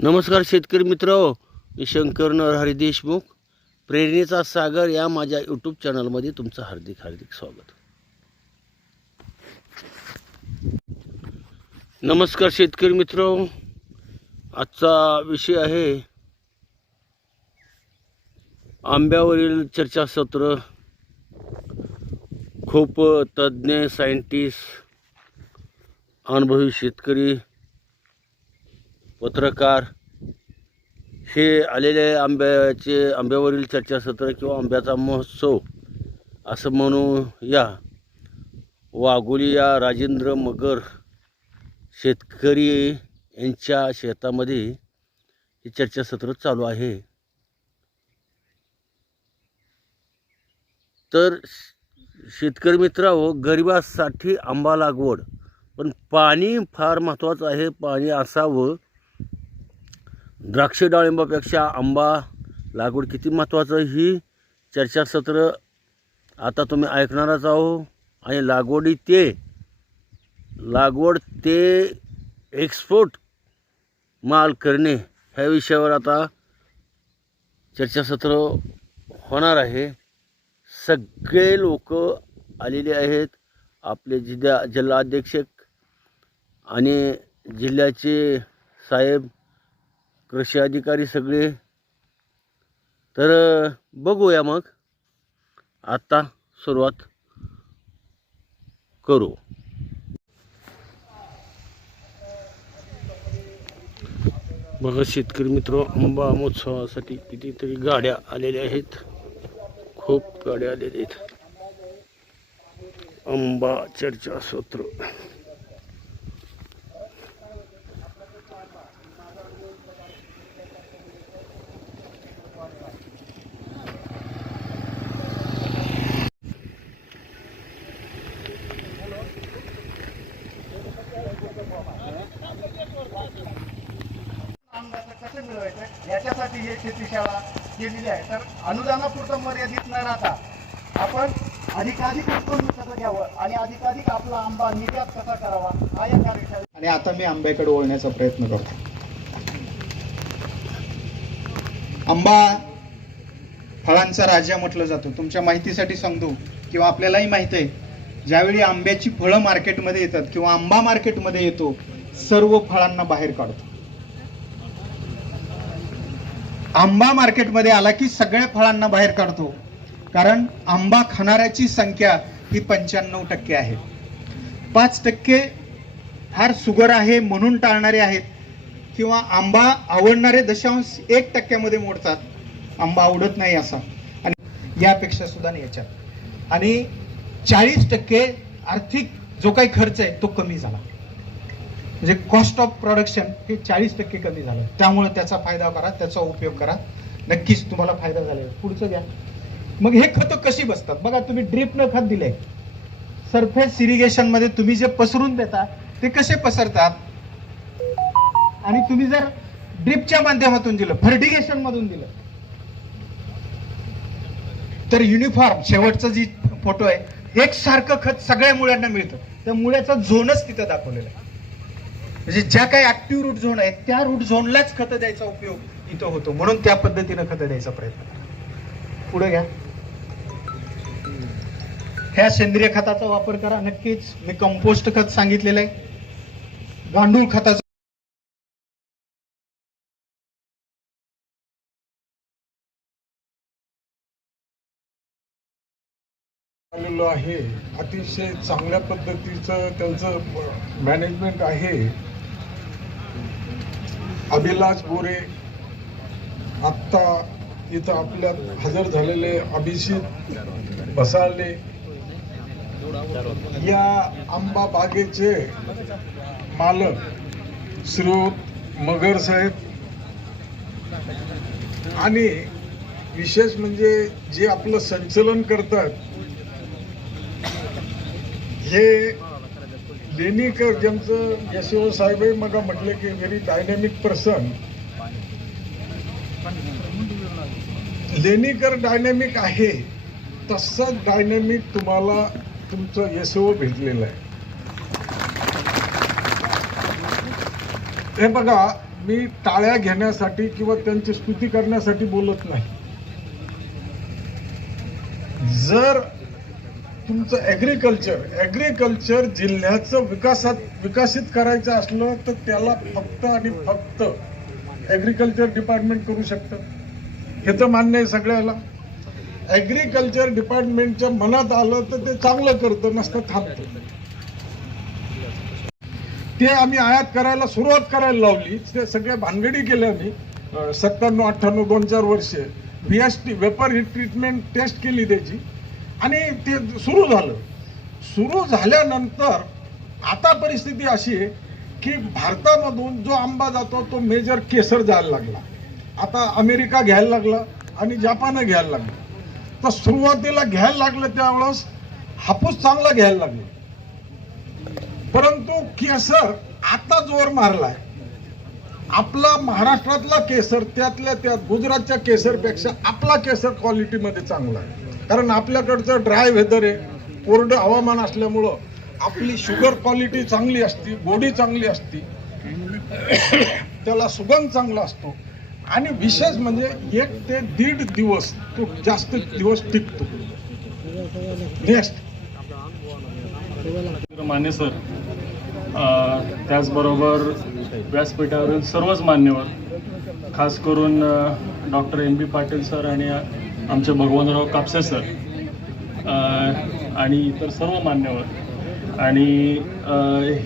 नमस्कार शेतकरी मित्र, मी शंकर नरहरी देशमुख. प्रेरणेचा सागर या माझ्या यूट्यूब चॅनलमध्ये तुमचं हार्दिक स्वागत. नमस्कार शेतकरी मित्र, आजचा विषय आहे आंब्यावरील चर्चासत्र. खूप तज्ज्ञ, सायंटिस्ट, अनुभवी शेतकरी, पत्रकार हे आलेले आंब्यावरील चर्चासत्र किंवा आंब्याचा महोत्सव असं म्हणू या. वाघोली या राजेंद्र मगर शेतकरी यांच्या शेतामध्ये हे चर्चासत्र चालू आहे. तर शेतकरी मित्रांनो, गरिबासाठी आंबा लागवड, पण पाणी फार महत्त्वाचं आहे. पाणी असावं. द्राक्ष डाळिंबापेक्षा आंबा लागवड किती महत्त्वाचं ही चर्चासत्र आता तुम्ही ऐकणारच आहो. आणि लागवड ते एक्सपोर्ट माल करणे ह्या विषयावर आता चर्चासत्र होणार आहे. सगळे लोक आलेले आहेत. आपले जिल्हाध्यक्षक आणि जिल्ह्याचे साहेब, कृषी अधिकारी सगळे. तर बघूया, मग आता सुरुवात करू. बघा शेतकरी मित्र, आंबा महोत्सवासाठी कितीतरी गाड्या आलेल्या आहेत. खूप गाड्या आलेल्या आहेत. आंबा चर्चासत्र. याच्यासाठी हे शेतीशाळा केलेली आहे. तर अनुदानापुरतं मर्यादित न राहता आपण अधिकाधिक उत्पन्न कसं घ्यावं आणि अधिकाधिक आपला आंबा निर्यात कसा करावा हा या कार्यशाळेत. आणि आता मी आंब्याकडे वळण्याचा प्रयत्न करतो. आंबा फळांचा राजा म्हटलं जातो. तुमच्या माहितीसाठी सांगतो किंवा आपल्यालाही माहिती आहे, ज्यावेळी आंब्याची फळं मार्केटमध्ये येतात किंवा आंबा मार्केटमध्ये येतो, सर्व फळांना बाहेर काढतो. आंबा मार्केटमध्ये आला की सगळ्या फळांना बाहेर काढतो. कारण आंबा खाणाऱ्याची संख्या ही 95% आहे. 5% फार शुगर आहे म्हणून टाळणारे आहेत, किंवा आंबा आवडणारे 0.1% मोडतात. आंबा आवडत नाही असा, आणि यापेक्षा सुद्धा नाही याच्यात. आणि 40% आर्थिक जो काही खर्च आहे तो कमी झाला. म्हणजे कॉस्ट ऑफ प्रोडक्शन हे 40% कमी झालं. त्यामुळे त्याचा फायदा करा, त्याचा उपयोग करा, नक्कीच तुम्हाला फायदा झाला. पुढचं घ्या. मग हे खतं कशी बसतात बघा. तुम्ही ड्रिपनं खत दिलंय, सरफेस इरिगेशन मध्ये तुम्ही जे पसरून देता ते कसे पसरतात, आणि तुम्ही जर ड्रिपच्या माध्यमातून दिलं, फर्टिगेशन मधून दिलं, तर युनिफॉर्म शेवटचा जी फोटो आहे, एकसारखं खत सगळ्या मुळ्यांना मिळतं. त्या मुळ्याचा झोनच तिथं दाखवलेला आहे. म्हणजे ज्या काही ऍक्टिव्ह रूट झोन आहेत त्या रूट झोनलाच खतं द्यायचा उपयोग इथं होतो. म्हणून त्या पद्धतीनं खतं द्यायचा प्रयत्न करा. पुढे घ्या. ह्या सेंद्रिय खताचा वापर करा नक्कीच. मी कंपोस्ट खत सांगितलेलं आहे. गांडूळ खताचा आलेलो आहे. अतिशय चांगल्या पद्धतीचं त्यांचं मॅनेजमेंट आहे. अभिलाष बोरे आत्ता इथं आपल्यात हजर झालेले अभिजित बसाले या आंबा बागेचे मालक श्रीयुत मगर साहेब, आणि विशेष म्हणजे जे आपलं संचलन करतात हे लेणीकर, ज्यांचं यशवंत साहेब मग म्हटले की व्हेरी डायनॅमिक पर्सन. लेणीकर डायनॅमिक आहे, तसंच डायनॅमिक तुम्हाला तुमचं यशव भेटलेलं आहे. हे बघा, मी टाळ्या घेण्यासाठी किंवा त्यांची स्तुती करण्यासाठी बोलत नाही. जर तुमचं ॲग्रिकल्चर जिल्ह्याचं विकसित करायचं असलं तर त्याला फक्त आणि फक्त ॲग्रिकल्चर डिपार्टमेंट करू शकतं. हे तर मान्य आहे सगळ्याला. ॲग्रिकल्चर डिपार्टमेंटच्या मनात आलं तर ते चांगलं करतं, नसतं थांबतं. ते आम्ही आयात करायला सुरुवात करायला लावली. ते सगळ्या भानगडी केल्या मी 97, 98, 2-4 वर्षे VST vapour heat treatment test केली त्याची आणि ते सुरू झालं. सुरू झाल्यानंतर आता परिस्थिती अशी आहे की भारतामधून जो आंबा जातो तो मेजर केसर जायला लागला. आता अमेरिका घ्यायला लागला आणि जपान घ्यायला लागला. तर सुरुवातीला घ्यायला लागलं त्यावेळेस हापूस चांगला घ्यायला लागला, परंतु केसर आता जोर मारलाय. आपला महाराष्ट्रातला केसर त्यातल्या त्यात गुजरातच्या केसरपेक्षा आपला केसर क्वालिटीमध्ये चांगला आहे. कारण आपल्याकडचं ड्राय वेदर आहे, कोरडं हवामान असल्यामुळं आपली शुगर क्वालिटी चांगली असते, गोडी चांगली असते, त्याला सुगंध चांगला असतो आणि विशेष म्हणजे 1 ते 1.5 दिवस तो जास्त दिवस टिकतो. नेक्स्ट मान्य सर, त्याचबरोबर व्यासपीठावरील सर्वच मान्यवर, खास करून डॉक्टर MB पाटील सर आणि आमचे भगवंतराव कापसे सर आणि इतर सर्व मान्यवर, आणि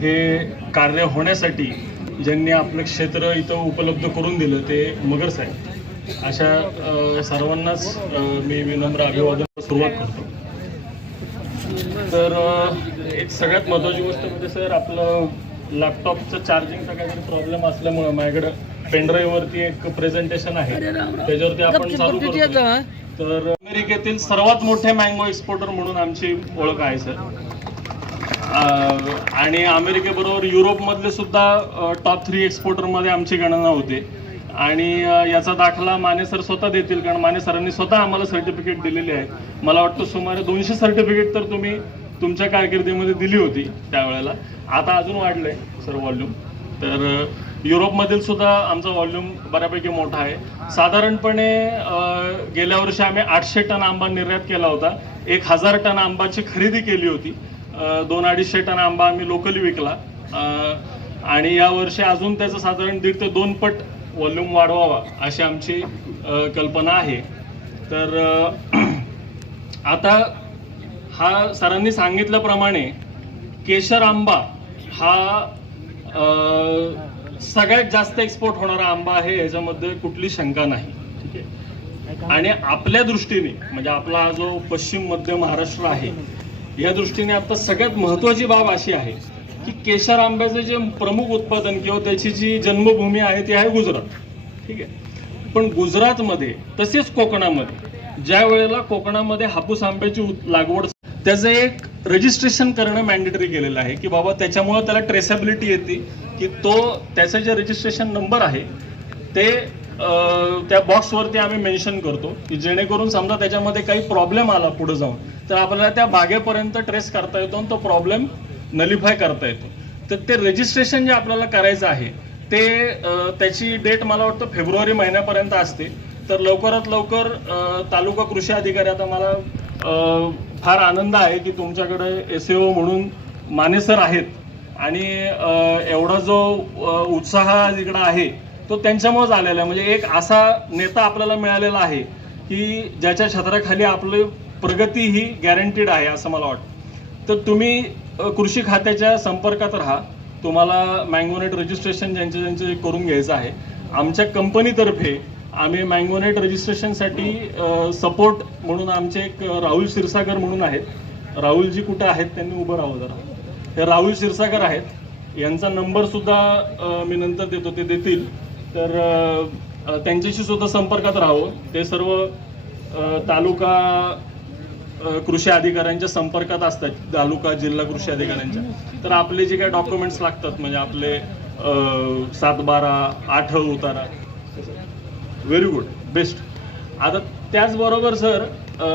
हे कार्य होण्यासाठी ज्यांनी आपलं क्षेत्र इथं उपलब्ध करून दिलं ते मगर साहेब, अशा सर्वांनाच मी विनम्र अभिवादन सुरुवात करतो. तर एक सगळ्यात महत्त्वाची गोष्ट म्हणजे सर, आपलं लॅपटॉपचं चार्जिंगचा काहीतरी प्रॉब्लेम असल्यामुळं माझ्याकडं पेनड्राईव्हवरती एक प्रेझेंटेशन आहे, त्याच्यावरती आपण चालू करतो. तर अमेरिकेतील सर्वात मोठे मँगो एक्सपोर्टर म्हणून आमची ओळख आहे सर, आणि अमेरिकेबरोबर युरोपमधले सुद्धा टॉप 3 एक्सपोर्टरमध्ये आमची गणना होते. आणि याचा दाखला माने सर स्वतः देतील, कारण माने सरांनी स्वतः आम्हाला सर्टिफिकेट दिलेली आहे. मला वाटतं सुमारे 200 सर्टिफिकेट तर तुम्ही तुमच्या कारकिर्दीमध्ये दिली होती त्यावेळेला. आता अजून वाढलंय सर व्हॉल्यूम. तर युरोपमधील सुद्धा आमचा व्हॉल्यूम बऱ्यापैकी मोठा आहे. साधारणपणे गेल्या वर्षी आम्ही 800 टन आंबा निर्यात केला होता. 1000 टन आंबाची खरेदी केली होती. 200-250 टन आंबा आम्ही लोकली विकला, आणि यावर्षी अजून त्याचं साधारण 1.5 ते 2 पट व्हॉल्यूम वाढवावा अशी आमची कल्पना आहे. तर आता हा सरांनी सांगितल्याप्रमाणे केशर आंबा हा सगळ्यात जास्त एक्सपोर्ट होणारा आंबा आहे, याच्यामध्ये कुठली शंका नाही. ठीक आहे. आणि आपल्या दृष्टीने म्हणजे आपला हा जो पश्चिम मध्य महाराष्ट्र आहे, या दृष्टीने आता सगळ्यात महत्त्वाची बाब अशी आहे की केशर आंब्याचे जे प्रमुख उत्पादन किंवा त्याची जी जन्मभूमी आहे ती आहे गुजरात. ठीक आहे. पण गुजरातमध्ये तसेच कोकणामध्ये ज्या वेळेला कोकणामध्ये हापूस आंब्याची लागवड, त्याचं एक रजिस्ट्रेशन करणं मॅन्डेटरी केलेलं आहे की बाबा त्याच्यामुळं त्याला ट्रेसेबिलिटी येते की तो त्याचं जे रजिस्ट्रेशन नंबर आहे ते त्या बॉक्सवरती आम्ही मेन्शन करतो की जेणेकरून समजा त्याच्यामध्ये काही प्रॉब्लेम आला पुढे जाऊन तर आपल्याला त्या बागेपर्यंत ट्रेस करता येतो आणि तो प्रॉब्लेम नलिफाय करता येतो. तर ते रजिस्ट्रेशन जे आपल्याला करायचं आहे ते त्याची डेट मला वाटतं फेब्रुवारी महिन्यापर्यंत असते. तर लवकरात लवकर तालुका कृषी अधिकारी, आता मला फार आनंद आहे की तुमच्याकडे SAO म्हणून माने सर आहेत आणि एवढा जो उत्साह इकडं आहे तो त्यांच्यामुळेच आलेला आहे. म्हणजे एक असा नेता आपल्याला मिळालेला आहे की ज्याच्या छत्राखाली आपली प्रगती ही गॅरंटीड आहे असं मला वाटतं. तर तुम्ही कृषी खात्याच्या संपर्कात राहा. तुम्हाला मँगोनेट रजिस्ट्रेशन ज्यांचे करून घ्यायचं आहे. आमच्या कंपनीतर्फे आम्ही मँगोनेट रजिस्ट्रेशनसाठी सपोर्ट म्हणून आमचे एक राहुल क्षीरसागर म्हणून आहेत. राहुलजी कुठे आहेत त्यांनी उभं राहावं जरा. हे राहुल क्षीरसागर आहेत. यांचा नंबरसुद्धा मी नंतर देतो, ते देतील. तर त्यांच्याशी सुद्धा संपर्कात राहावं. ते सर्व तालुका कृषी अधिकाऱ्यांच्या संपर्कात असतात, तालुका जिल्हा कृषी अधिकाऱ्यांच्या. तर आपले जे काही डॉक्युमेंट्स लागतात म्हणजे आपले 7/12 8 उतारा, व्हेरी गुड, बेस्ट. आता त्याचबरोबर सर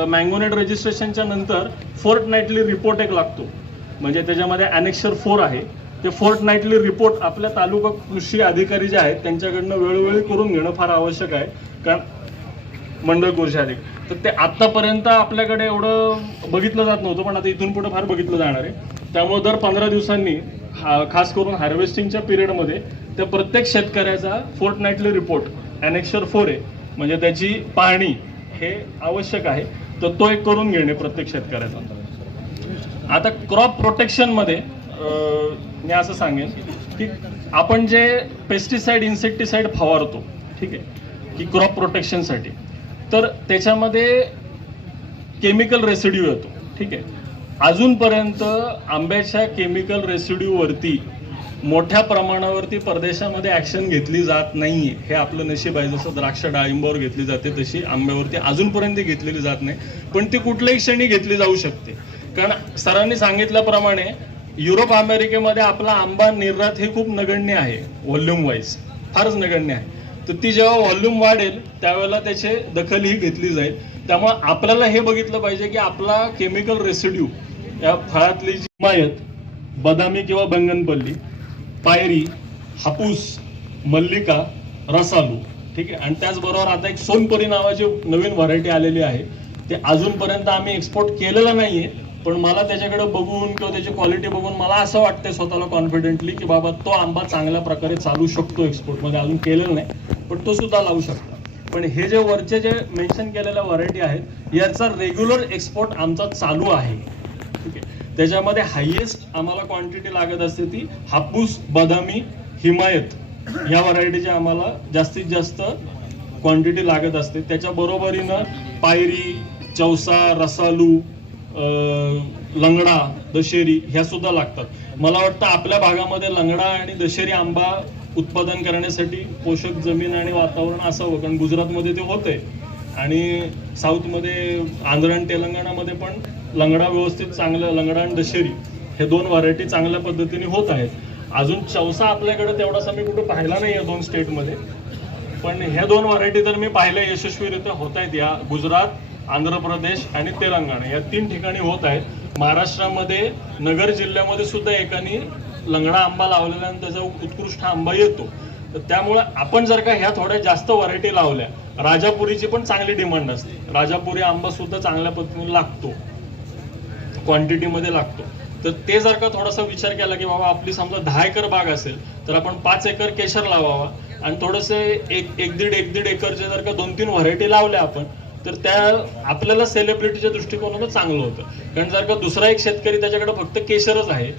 मँगोनेट रजिस्ट्रेशनच्या नंतर फोर्टनाईटली रिपोर्ट एक लागतो, म्हणजे त्याच्यामध्ये ॲनेक्शर 4 आहे ते फोर्टनाईटली रिपोर्ट आपल्या तालुका कृषी अधिकारी जे आहेत त्यांच्याकडनं वेळोवेळी करून घेणं फार आवश्यक आहे. कारण मंडळ कृषी अधिकारी तर ते आतापर्यंत आपल्याकडे एवढं बघितलं जात नव्हतं, पण आता इथून पुढे फार बघितलं जाणार आहे. त्यामुळे दर 15 दिवसांनी खास करून हार्वेस्टिंगच्या पिरियडमध्ये त्या प्रत्येक शेतकऱ्याचा फोर्टनाईटली रिपोर्ट ॲनेक्शर 4 आहे, म्हणजे त्याची पाहणी हे आवश्यक आहे. तर तो एक करून घेणे प्रत्येक शेतकऱ्याचा. आता क्रॉप प्रोटेक्शनमध्ये मी असं सांगेन की आपण जे पेस्टिसाइड इन्सेक्टिसाइड फवारतो, ठीक आहे, की क्रॉप प्रोटेक्शनसाठी, तर त्याच्यामध्ये केमिकल रेसिड्यू येतो, ठीक आहे. अजूनपर्यंत आंब्याच्या केमिकल रेसिड्यूवरती मोठ्या प्रमाणावरती परदेशामध्ये ॲक्शन घेतली जात नाहीये. हे आपलं नशीब आहे. जसं द्राक्ष डाळिंबावर घेतली जाते तशी आंब्यावरती अजूनपर्यंत घेतलेली जात नाही, पण ती कुठल्याही क्षणी घेतली जाऊ शकते. कारण सरांनी सांगितल्याप्रमाणे युरोप अमेरिकेमध्ये आपला आंबा निर्यात हे खूप नगण्य आहे, व्हॉल्यूम वाईज फारच नगण्य आहे. तर ती जेव्हा व्हॉल्यूम वाढेल त्यावेळेला त्याची दखल ही घेतली जाईल. त्यामुळे आपल्याला हे बघितलं पाहिजे की आपला केमिकल रेसिड्यू या फळातली जी हिमायत, बदामी किंवा बंगनपल्ली, पायरी, हापूस, मल्लिका, रसालू, ठीक आहे. आणि त्याचबरोबर आता एक सोनपरी नावाची नवीन व्हरायटी आलेली आहे. ते अजूनपर्यंत आम्ही एक्सपोर्ट केलेलं नाहीये, पण मला त्याच्याकडे बघून किंवा त्याची क्वालिटी बघून मला असं वाटतंय स्वतःला कॉन्फिडेंटली की बाबा तो आंबा चांगल्या प्रकारे चालू शकतो. एक्सपोर्टमध्ये अजून केलेलं नाही, पण तो सुद्धा लावू शकतो. पण हे जे वरचे जे मेन्शन केलेल्या व्हरायटी आहेत याचा रेग्युलर एक्सपोर्ट आमचा चालू आहे, ठीक आहे. त्याच्यामध्ये हायेस्ट आम्हाला क्वांटिटी लागत असते ती हापूस, बदामी, हिमायत या व्हरायटीची आम्हाला जास्तीत जास्त क्वांटिटी लागत असते. त्याच्या बरोबरीनं पायरी, चौसा, रसालू, लंगडा, दशेरी ह्या सुद्धा लागतात. मला वाटतं आपल्या भागामध्ये लंगडा आणि दशेरी आंबा उत्पादन करण्यासाठी पोषक जमीन आणि वातावरण असावं, कारण गुजरातमध्ये ते होतंय आणि साऊथमध्ये आंध्र आणि तेलंगणामध्ये पण लंगडा व्यवस्थित चांगलं, लंगडा आणि दशेरी हे 2 व्हरायटी चांगल्या पद्धतीने होत आहेत. अजून चौसा आपल्याकडे तेवढासा मी कुठे पाहिला नाही या 2 स्टेटमध्ये, पण ह्या 2 व्हरायटी तर मी पाहिल्या यशस्वीरित्या होत आहेत. या गुजरात, आंध्र प्रदेश आणि तेलंगणा या 3 ठिकाणी होत आहेत. महाराष्ट्रामध्ये नगर जिल्ह्यामध्ये सुद्धा एकाने लंगडा आंबा लावलेला आणि त्याचा उत्कृष्ट आंबा येतो. तर त्यामुळे आपण जर का ह्या थोड्या जास्त व्हरायटी लावल्या, राजापुरीची पण चांगली डिमांड असते. राजापुरी आंबा सुद्धा चांगल्या पद्धतीने लागतो, क्वांटिटीमध्ये लागतो. तर ते जर का थोडासा विचार केला की बाबा आपली समजा 10 एकर बाग असेल तर आपण 5 एकर केशर लावावा आणि थोडंसं 1-1.5 एकरचे जर का 2-3 व्हरायटी लावल्या आपण, तर त्या आपल्याला सेलिब्रिटीच्या दृष्टिकोनातून चांगलं होतं. कारण जर का दुसरा एक शेतकरी त्याच्याकडे फक्त केशरच आहे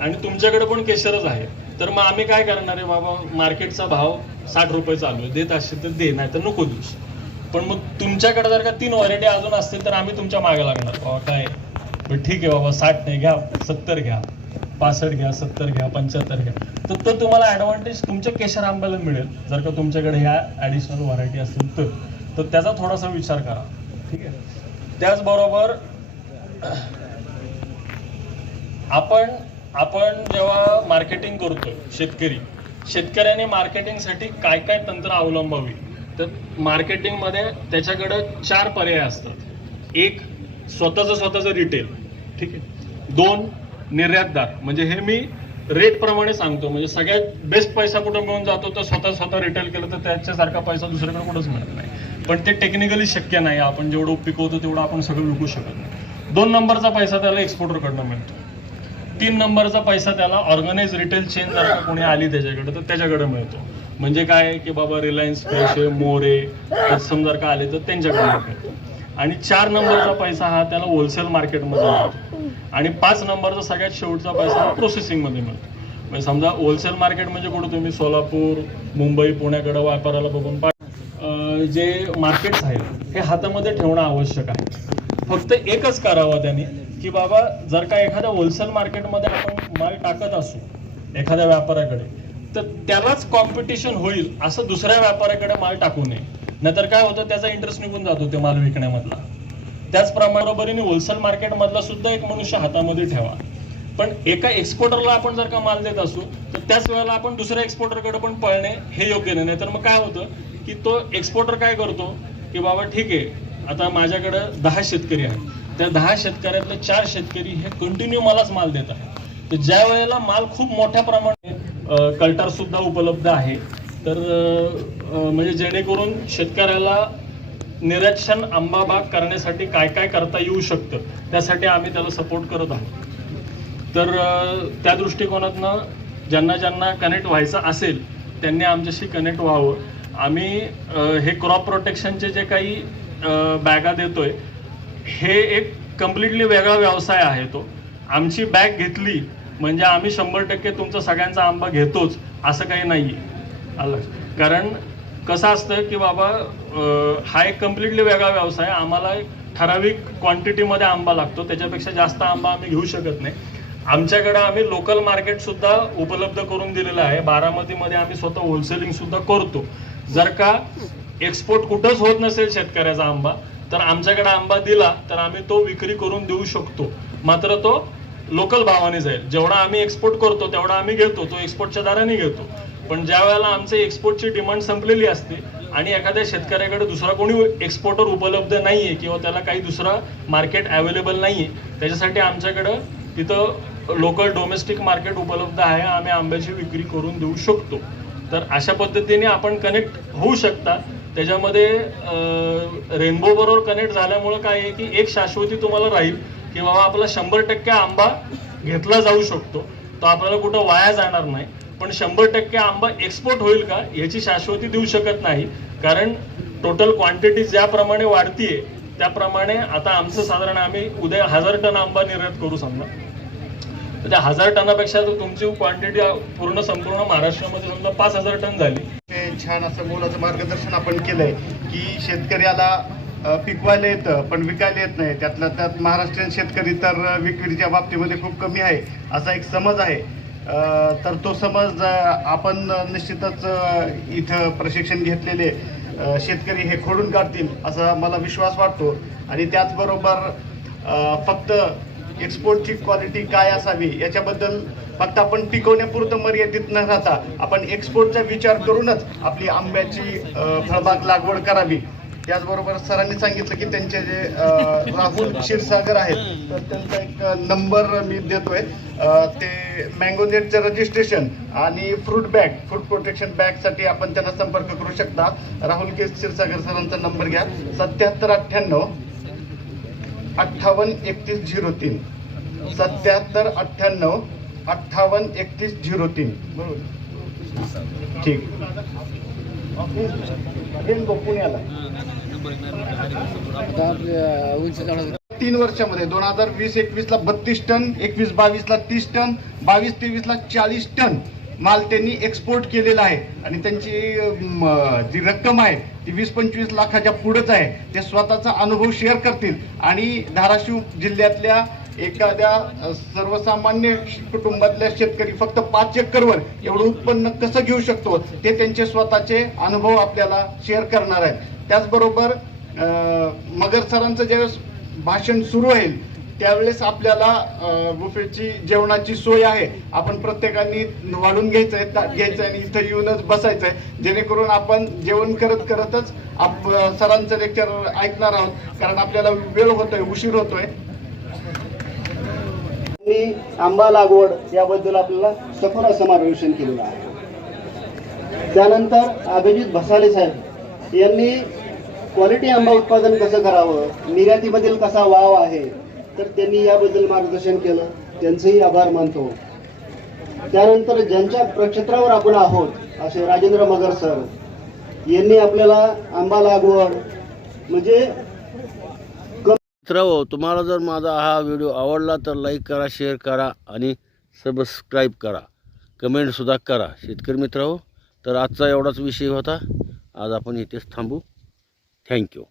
आणि तुमच्याकडे पण केशरच आहे, तर मग आम्ही काय करणार आहे बाबा, मार्केटचा भाव 60 रुपये चालू आहे, देत असेल तर दे, नाही तर नको देऊस. पण मग तुमच्याकडे जर का 3 व्हरायटी अजून असतील तर आम्ही तुमच्या मागे लागणार. बाबा काय ठीक आहे बाबा, 60 नाही घ्या, 70 घ्या, 65 घ्या, 70 घ्या, 75 घ्या. तर तो तुम्हाला ऍडव्हान्टेज तुमच्या केशर आंब्याला मिळेल जर का तुमच्याकडे ह्या ऍडिशनल व्हरायटी असतील तर त्याचा थोडासा विचार करा, ठीक आहे. त्याचबरोबर आपण जेव्हा मार्केटिंग करतो, शेतकऱ्याने मार्केटिंगसाठी काय काय तंत्र अवलंबावी, तर मार्केटिंगमध्ये त्याच्याकडे 4 पर्याय असतात. 1 स्वतःचं रिटेल, ठीक आहे. 2 निर्यातदार, म्हणजे हे मी रेट प्रमाणे सांगतो, म्हणजे सगळ्यात बेस्ट पैसा कुठं मिळून जातो तर स्वतः रिटेल केलं तर त्याच्यासारखा पैसा दुसरीकडे कुठंच मिळत नाही. पण ते टेक्निकली शक्य नाही. आपण जेवढं पिकवतो तेवढं आपण सगळं विकू शकत नाही. 2 नंबरचा पैसा त्याला एक्सपोर्टरकडनं मिळतो. 3 नंबरचा पैसा त्याला ऑर्गनाइज रिटेल चेन जर का कोणी आली त्याच्याकडे तर त्याच्याकडे मिळतो. म्हणजे काय की बाबा रिलायन्स फ्रेश, मोरे, तत्सम जर का आले तर त्यांच्याकडे मिळतो. आणि 4 नंबरचा पैसा हा त्याला होलसेल मार्केटमध्ये मिळतो. आणि 5 नंबरचा सगळ्यात शेवटचा पैसा हा प्रोसेसिंगमध्ये मिळतो. म्हणजे समजा होलसेल मार्केट म्हणजे कुठं तुम्ही सोलापूर, मुंबई, पुण्याकडे व्यापाराला बघून जे मार्केट्स आहेत हे हातामध्ये ठेवणं आवश्यक आहे. फक्त एकच करावं त्यांनी की बाबा जर का एखाद्या होलसेल मार्केटमध्ये आपण माल टाकत असू एखाद्या व्यापाऱ्याकडे, तर त्यालाच कॉम्पिटिशन होईल असं दुसऱ्या व्यापाऱ्याकडे माल टाकू नये. नाहीतर काय होतं, त्याचा इंटरेस्ट निघून जातो ते माल विकण्यामधला. त्याचप्रमाणे होलसेल मार्केटमधला सुद्धा एक मनुष्य हातामध्ये ठेवा. पण एका एक्सपोर्टरला आपण जर का माल देत असू तर त्याच वेळेला आपण दुसऱ्या एक्सपोर्टरकडे पण पळणे हे योग्य नाही. तर मग काय होतं की तो एक्सपोर्टर काय करतो की बाबा ठीक आहे, आता माझ्याकडे 10 शेतकरी आहेत, त्या 10 शेतकऱ्यातले 4 शेतकरी हे कंटिन्यू मलाच माल देत आहेत. तर ज्या वेळेला माल खूप मोठ्या प्रमाणात कल्टर सुद्धा उपलब्ध आहे, तर म्हणजे जेणेकरून शेतकऱ्याला निरीक्षण आंबा बाग करण्यासाठी काय काय करता येऊ शकतं, त्यासाठी आम्ही त्याला सपोर्ट करत आहोत. तर त्या दृष्टिकोनातनं ज्यांना ज्यांना कनेक्ट व्हायचं असेल त्यांनी आमच्याशी कनेक्ट व्हावं. आम्ही हे क्रॉप प्रोटेक्शनचे जे काही बॅगा देतोय, हे एक कम्प्लिटली वेगळा व्यवसाय आहे. तो आमची बॅग घेतली म्हणजे आम्ही 100% तुमचा सगळ्यांचा आंबा घेतोच असं काही नाही आहे. कारण कसं असतं की बाबा हा एक कम्प्लिटली वेगळा व्यवसाय. आम्हाला एक ठराविक क्वांटिटीमध्ये आंबा लागतो, त्याच्यापेक्षा जास्त आंबा आम्ही घेऊ शकत नाही. आमच्याकडे आम्ही लोकल मार्केट सुद्धा उपलब्ध करून दिलेलं आहे. बारामतीमध्ये आम्ही स्वतः होलसेलिंग सुद्धा करतो. जर का एक्सपोर्ट कुठंच होत नसेल शेतकऱ्याचा आंबा, तर आमच्याकडे आंबा दिला तर आम्ही तो विक्री करून देऊ शकतो. मात्र तो लोकल भावाने जाईल. जेवढा आम्ही एक्सपोर्ट करतो तेवढा आम्ही घेतो, तो एक्सपोर्टच्या दराने घेतो. पण ज्या वेळेला आमचे एक्सपोर्टची डिमांड संपलेली असते आणि एखाद्या शेतकऱ्याकडे दुसरा कोणी एक्सपोर्टर उपलब्ध नाहीये किंवा त्याला काही दुसरा मार्केट अवेलेबल नाहीये, त्याच्यासाठी आमच्याकडं तिथं लोकल डोमेस्टिक मार्केट उपलब्ध आहे. आम्ही आंब्याची विक्री करून देऊ शकतो. तर अशा पद्धतीने आपण कनेक्ट होऊ शकता. त्याच्यामध्ये रेनबो बरोबर कनेक्ट झाल्यामुळं काय आहे की एक शाश्वती तुम्हाला राहील की बाबा आपला 100% आंबा घेतला जाऊ शकतो, तो आपल्याला कुठं वाया जाणार नाही. पण 100% आंबा एक्सपोर्ट होईल का याची शाश्वती देऊ शकत नाही. कारण टोटल क्वांटिटी ज्याप्रमाणे वाढतीये त्याप्रमाणे आता आमचं साधारण आम्ही उद्या 1000 टन आंबा निर्यात करू समजा, तर त्या 1000 टनापेक्षा तर तुमची क्वांटिटी पूर्ण संपूर्ण महाराष्ट्रामध्ये समजा 5000 टन झाली. छान असं मोलाचं मार्गदर्शन आपण केलंय की शेतकऱ्याला पिकवायला येतं पण विकायला येत नाही. त्यातल्या त्यात महाराष्ट्रीयन शेतकरी तर विक्रीच्या बाबतीमध्ये खूप कमी आहे असा एक समज आहे. तर तो समज आपण निश्चितच इथं प्रशिक्षण घेतलेले शेतकरी हे खोडून काढतील असा मला विश्वास वाटतो. आणि त्याचबरोबर फक्त एक्सपोर्टची क्वालिटी काय असावी याच्याबद्दल फक्त आपण पिकवण्यापुरतं मर्यादित न राहता आपण एक्सपोर्टचा विचार करूनच आपली आंब्याची फळबाग लागवड करावी. त्याचबरोबर सरांनी सांगितलं की त्यांचे जे राहुल क्षीरसागर आहेत तर त्यांचा एक नंबर मी देतोय. ते मँगो नेटचं रजिस्ट्रेशन आणि फ्रूट प्रोटेक्शन बॅगसाठी आपण त्यांना संपर्क करू शकता. राहुल क्षीरसागर सरांचा नंबर घ्या 7798 583103 7798 583103. बरोबर, ठीक. पुण्याला 3 वर्षामध्ये 2020-21 ला 32 टन, 21-22 ला 30 टन, 22-23 ला 40 टन माल त्यांनी एक्सपोर्ट केलेला आहे. आणि त्यांची जी रक्कम आहे ती 20-25 लाखाच्या पुढेच आहे. ते स्वतःचा अनुभव शेअर करतील आणि धाराशिव जिल्ह्यातल्या एखाद्या सर्वसामान्य कुटुंबातल्या शेतकरी फक्त 5 एकरवर एवढं उत्पन्न कसं घेऊ शकतो ते त्यांचे स्वतःचे अनुभव आपल्याला शेअर करणार आहेत. त्याचबरोबर मगर सरांचं ज्यावेळेस भाषण सुरू होईल त्यावेळेस आपल्याला बुफेची जेवणाची सोय आहे. आपण प्रत्येकाने वाढून घ्यायचंय आणि इथं येऊनच बसायचंय, जेणेकरून आपण जेवण करतच सरांचं लेक्चर ऐकणार आहोत. कारण आपल्याला वेळ होतोय, उशीर होतोय. आंबा लागवड याबद्दल आपल्याला सखोल असं मार्गदर्शन केलेलं आहे. त्यानंतर अभिजित भसाले साहेब यांनी क्वालिटी आंबा उत्पादन कसं करावं, निर्यातीमधील कसा वाव आहे, तर त्यांनी याबद्दल मार्गदर्शन केलं. त्यांचेही आभार मानतो. त्यानंतर ज्यांच्या प्रक्षेत्रावर आपण आहोत असे राजेंद्र मगर सर यांनी आपल्याला आंबा लागवड म्हणजे मित्रांनो, तुम्हाला जर माझा हा व्हिडिओ आवडला तर लाईक करा, शेअर करा आणि सबस्क्राईब करा, कमेंटसुद्धा करा शेतकरी मित्रांनो. तर आजचा एवढाच विषय होता. आज आपण इथेच थांबू. थँक्यू.